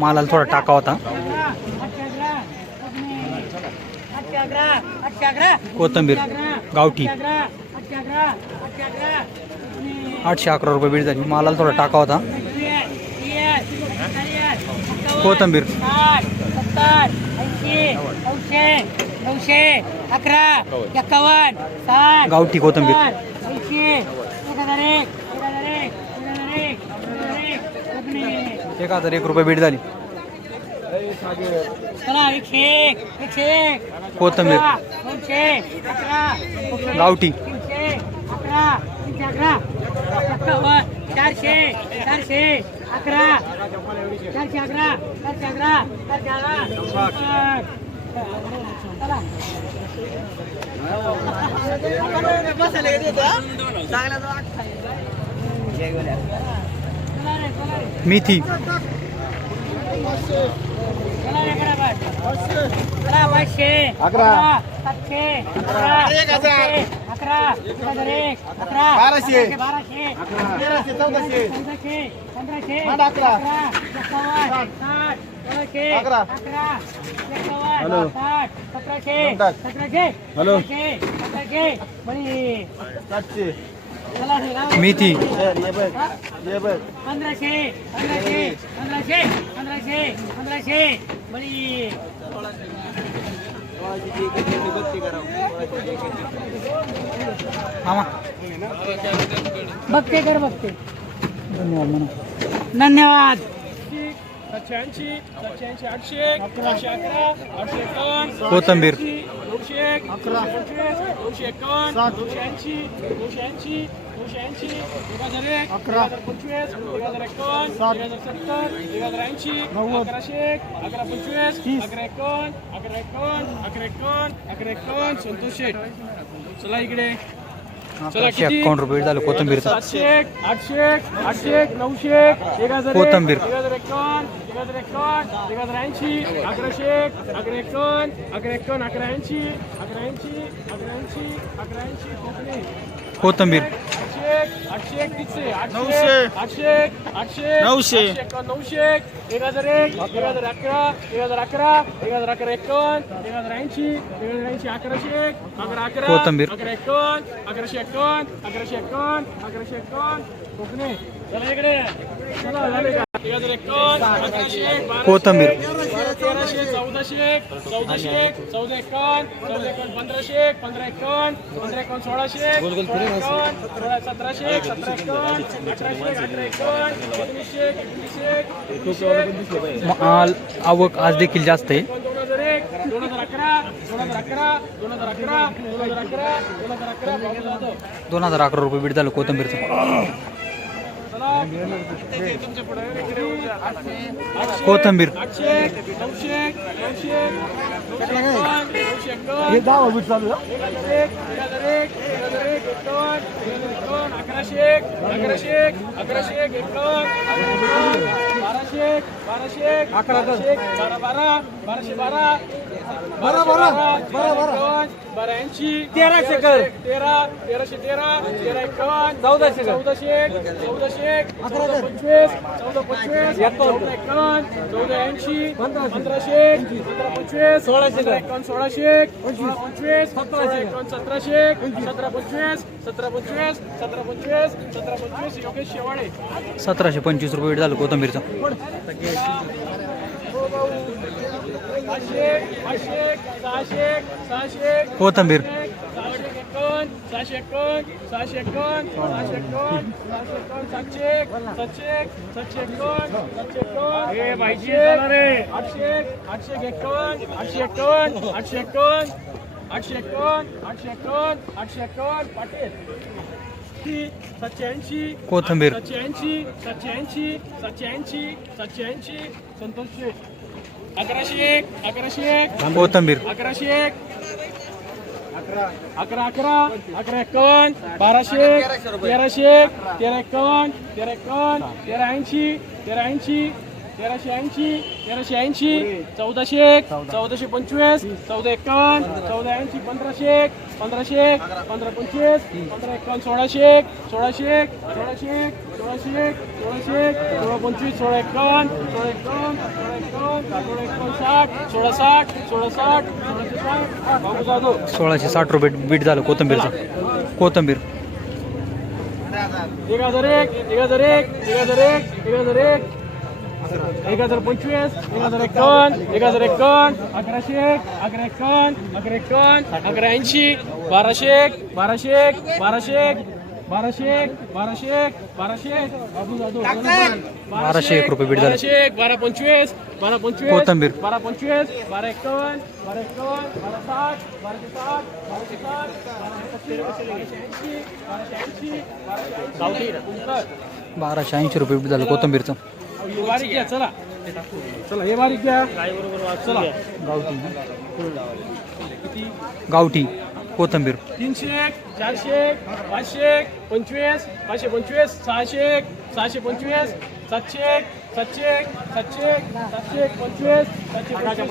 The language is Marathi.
मालाला थोडा टाका होता. कोथंबीर गावठी. आठशे अकरा रुपये बीड झाली. मालाला थोडा टाका होता. कोथंबीर. नऊशे अकरा एक्कावन्न गावठी कोथिंबीर. ऐंशी एक हजार एक एक हजार एक एक हजार एक एक हजार एक हजार एक रुपये बीड झाली. कोथिंबीर. अकरा, दोनशे अकरा गावठी. तीनशे अकरा तीनशे अकरा. एक्कावन्न चारशे चारशे अकरा. चारशे अकरा चारशे अकरा चारशे अकरा. रे मेथी बाराशे. तेराशे, चौदाशे. अकरा. हॅलो. हॅलो. सातशे. मेथी. बघते कर बघते. धन्यवाद म्हणा. धन्यवाद. सातशे ऐंशी सातशे ऐंशी आठशे आठशे अकरा आठशे एकावन्न कोथंबीर. दोनशे एक अकरा. दोनशे एकावन्न दोनशे ऐंशी दोनशे ऐंशी दोनशे ऐंशी एक हजार एक अकरा. पंचवीस एक हजार एकावन्न एक हजार सत्तर एक हजार ऐंशी अकराशे एक अकरा पंचवीस अकरा एकावन्न अकरा एकावन्न अकरा एकावन्न अकरा एकावन्न संतोष शेठ. चला इकडे. अकराशे रुपये झालं कोथंबीरचं सातशे एक आठशे एक आठशे एक नऊशे एक एक हजार कोथिंबीर. एक हजार एकावन्न एक हजार एकावन्न एक हजार ऐंशी अकराशे एक अकरा एकावन्न अकरा एकावन्न अकरा ऐंशी अकरा ऐंशी अकरा ऐंशी अकरा ऐंशी कोकणी कोथंबीर नऊशे. आठशे आठशे नऊशे. एक हजार एक एक हजार अकरा एक हजार अकरा एक हजार अकरा एकावन्न एक हजार ऐंशी एक हजार ऐंशी अकराशे एक अकरा अकरा कोथिंबीर. अकरा एकावन्न अकराशे एकावन्न अकराशे एकावन्न अकराशे एकावन्न कोकणी चला इकडे चला झाले का एक हजार एकावन्न अकराशे कोथिंबीर. बारा तेराशे एक चौदाशे एक चौदा एकावन्न चौदा एकावन्न पंधराशे एक पंधरा एकावन्न पंधरा एकावन्न सोळाशे एकावन्न सोळा सतराशे एक सतरा एकावन्न अठराशे एक अठरा एकावन्न एकोणीसशे एक एकोणीसशे माल आवक आज देखील जास्त आहे. दोन हजार एक दोन हजार अकरा दोन हजार अकरा दोन हजार अकरा दोन हजार अकरा दोन हजार अकरा. दोन हजार अकरा रुपये बीड झालं कोथंबीरचं चला तुमच्यापुढे इकडे येऊ द्या. आठशे कोथिंबीर. हे अकराशे अकराशे अकराशे एक, एकावन्न, अकरा बाराशे एक, बाराशे बाराशे बारा बारा, बाराशे बारा, बाराशे बारा, बारा एकावन्न, बारा ऐंशी, तेराशे कर तेरा तेराशे तेरा तेरा एकावन्न चौदाशे चौदाशे एक, चौदाशे एक, चौदा पंचवीस चौदा पंचवीस चौदा एकावन्न चौदा ऐंशी पंधराशे एक, पंधरा पंचवीस सोळाशे एकावन्न सोळाशे एक, सोळा पंचवीस सतराशे एकावन्न सतराशे एक, सतरा पंचवीस सतरा पंचवीस सतरा पंचवीस सतरा पंचवीस योगेश शेवाळे. सतराशे पंचवीस रुपये झालं कोथंबीरचं. कोथंबीर आठशे एकावन्न आठशे एकावन्न आठशे कोथंबीर सत्याऐंशी सत्याऐंशी सत्याऐंशी सत्याऐंशी संतोष अकराशे एक अकराशे एक. कोथंबीर. अकराशे एक. अकरा अकरा अकरा एकावन्न बाराशे एक तेराशे एक तेरा एकावन्न तेरा एकावन्न तेरा ऐंशी तेरा ऐंशी तेराशे ऐंशी तेराशे ऐंशी चौदाशे एक चौदाशे पंचवीस चौदा एकावन्न चौदा ऐंशी पंधराशे एक पंधराशे एक पंधरा पंचवीस पंधरा एकावन्न सोळाशे एक सोळाशे एक सोळाशे एक सोळाशे एक सोळाशे एक सोळा पंचवीस सोळा एकावन्न सोळा एकावन्न सोळा एकावन्न सोळा एकावन्न साठ सोळा साठ सोळा साठ सोळाशे साठ. जाधव. सोळाशे साठ रुपये बीट झालं कोथंबीरचं. कोथंबीर. एक हजार एक एक हजार एक एक हजार एक एक हजार एक एक हजार पंचवीस एक हजार एकावन्न एक हजार एकावन्न अकराशे एक अकरा एकावन्न अकरा एकावन्न अकरा ऐंशी बाराशे एक बाराशे एक बाराशे एक बाराशे एक बाराशे एक बाराशे एक बाराशे एक रुपये. बाराशे एक बारा पंचवीस बारा पंचवीस कोथिंबीर. बारा पंचवीस बारा एकावन्न बारा एकावन्न बारा साठ बाराशे साठ बाराशे साठ बाराशे ऐंशी बाराशे ऐंशी बाराशे ऐंशी रुपये झालं कोथंबीरचं हे बारीक घ्या चला. चला हे बारीक घ्या. चला. गावठी गावठी कोथंबीर. तीनशे एक चारशे एक पाचशे एक पंचवीस पाचशे पंचवीस सहाशे एक सहाशे पंचवीस सातशे एक सातशे एक सातशे एक सातशे एक पंचवीस सातशे पंचवीस